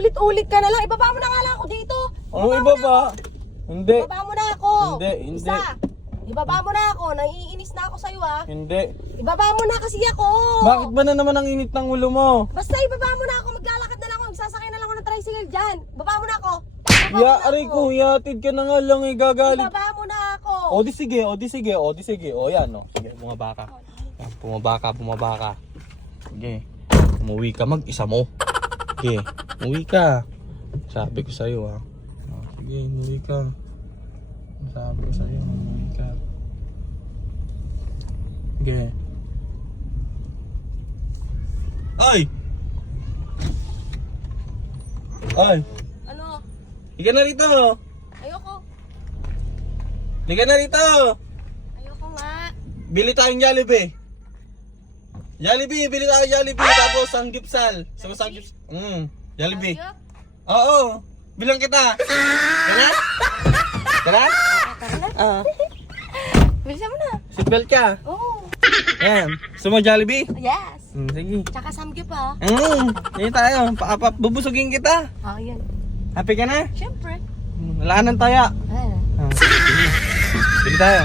paulit-ulit ka na lang. Ibaba mo na nga lang ako dito. Ano ibaba? Hindi. Ibaba mo na ako. Hindi. Isa. Ibaba mo na ako. Naiinis na ako sa'yo ah. Hindi. Ibaba mo na kasi ako. Bakit ba na naman ang init ng ulo mo? Basta ibaba mo na ako. Maglalakad na lang ako. Magsasakay na lang ako ng tricycle dyan. Ibaba mo na ako. Aray ko, yatid ka na nga lang eh, gagalit. Ibaba mo na ako. O di sige. O yan o. Sige, bumaba ka. Yan, bumaba ka. Sige. Umuwi ka mag-isa mo. Sige, umuwi ka. Sabi ko sa'yo ha. Sige, umuwi ka. Sabi ko sa'yo, umuwi ka. Sige. Ay! Ano? Higa na rito! Ayoko. Higa na rito! Ayoko nga. Bili tayong Jollibee. Bili tayo Jollibee. Tapos ang gipsal. Jollibee. Ayok? Oo. Bilang kita. Tara? Tara na. Ah. Bilisan mo na. Seatbelt ka. Oo. Yan. Gusto mo Jollibee? Yes. Sige. Tsaka samgyup pa. Yan tayo. Bubusugin kita. Yan. Happy ka na? Siyempre. Wala nang taya. Ayan. Sige. Bili tayo.